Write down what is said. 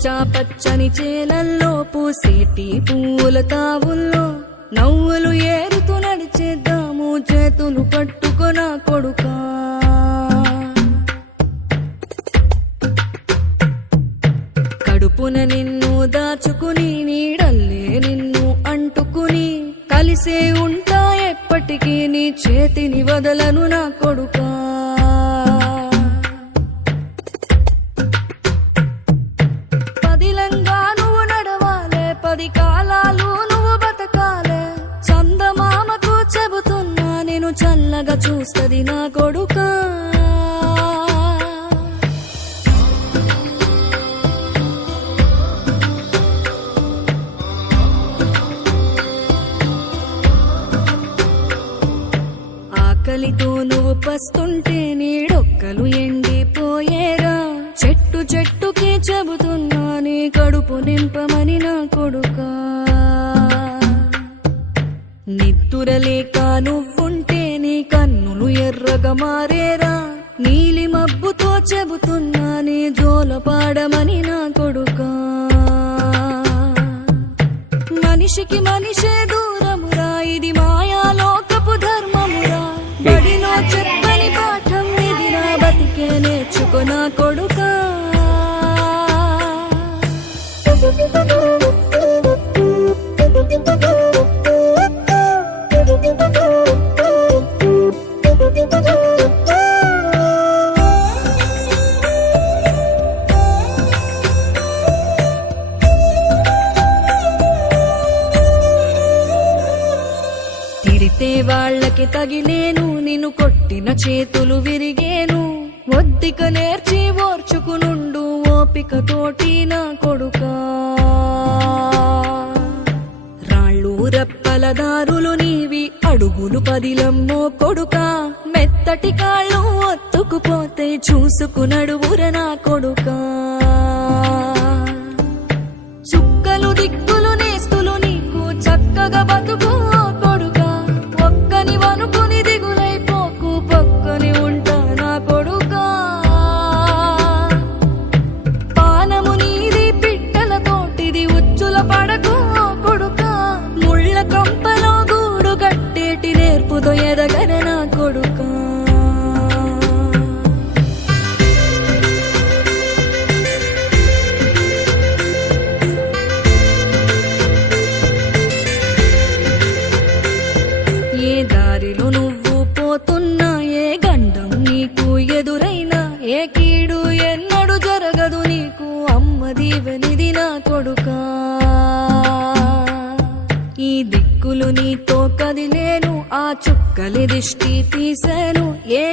పచ్చా పచ్చని చేలల్లో పూసేటి పూల తావుల్లో నవ్వులు ఏరుతూ నడిచేద్దాము చేతులు పట్టుకొన కొడుకా. కడుపున నిన్ను దాచుకుని నీడల్లే నిన్ను అంటుకుని కలిసే ఉంటా ఎప్పటికీ నీ చేతిని వదలను నా కొడుకా. పదిలంగా నువ్వు నడవాలే, 10 కాలాలు నువ్వు బతకాలే. చందమామకు చెబుతున్నా నేను చల్లగా చూస్తది నా కొడుకా. ఆకలితో నువ్వు పస్తుంటే నీడొక్కలు ఎండిపోయేరా. చెట్టు చెట్టుకి చెబుతున్నా నీ కడుపు నింపమని నా కొడుకా. నిద్దురలేక నువ్వుంటే నీ కన్నులు ఎర్రగా మారేరా. నీలి మబ్బుతో చెబుతున్నా నీ జోల పాడమని నా కొడుకా. మనిషికి మనిషే దూరమురా, ఇది మాయాలోకపు ధర్మమురా. బడిలో చెప్పని పాఠం ఇది, నా బతికే నేర్చుకో నా కొడుకా. తిడితే వాళ్ళకి తగిలేను, నిన్ను కొట్టిన చేతులు విరిగేను. ఒద్దిక నేర్చి ఓర్చుకునుండు ఓపిక తోటి నా కొడుకా. రాళ్ళు రప్పల దారులు నీవి, అడుగులు 10లమ్మో కొడుకా. మెత్తటి కాళ్ళు ఒత్తుకుపోతే చూసుకునడువుర నా కొడుకా. చుక్కలు దిక్కులు నేస్తులు నీకు చక్కగా బతుకు కొడుకా. ఒక్కని వనుకుని దిగులైపోకు, పక్కని ఉంటా నా కొడుకా. పానము నీది పిట్టల తోటిది, ఉచ్చుల పడకు కొడుకా. ముళ్ళ కంపలో గూడు కట్టేటి నేర్పుతో ఎదగర నా కొడుకా. ఏ దారిలో నువ్వు పోతున్నా, ఏ గండం నీకు ఎదురైనా, ఏ కీడు ఎన్నడు జరగదు నీకు అమ్మ దీవెనిది నా కొడుకా. ఈ దిక్కులు నీతో కదిలేను, ఆ చుక్కలి దిష్టి తీశాను. ఏ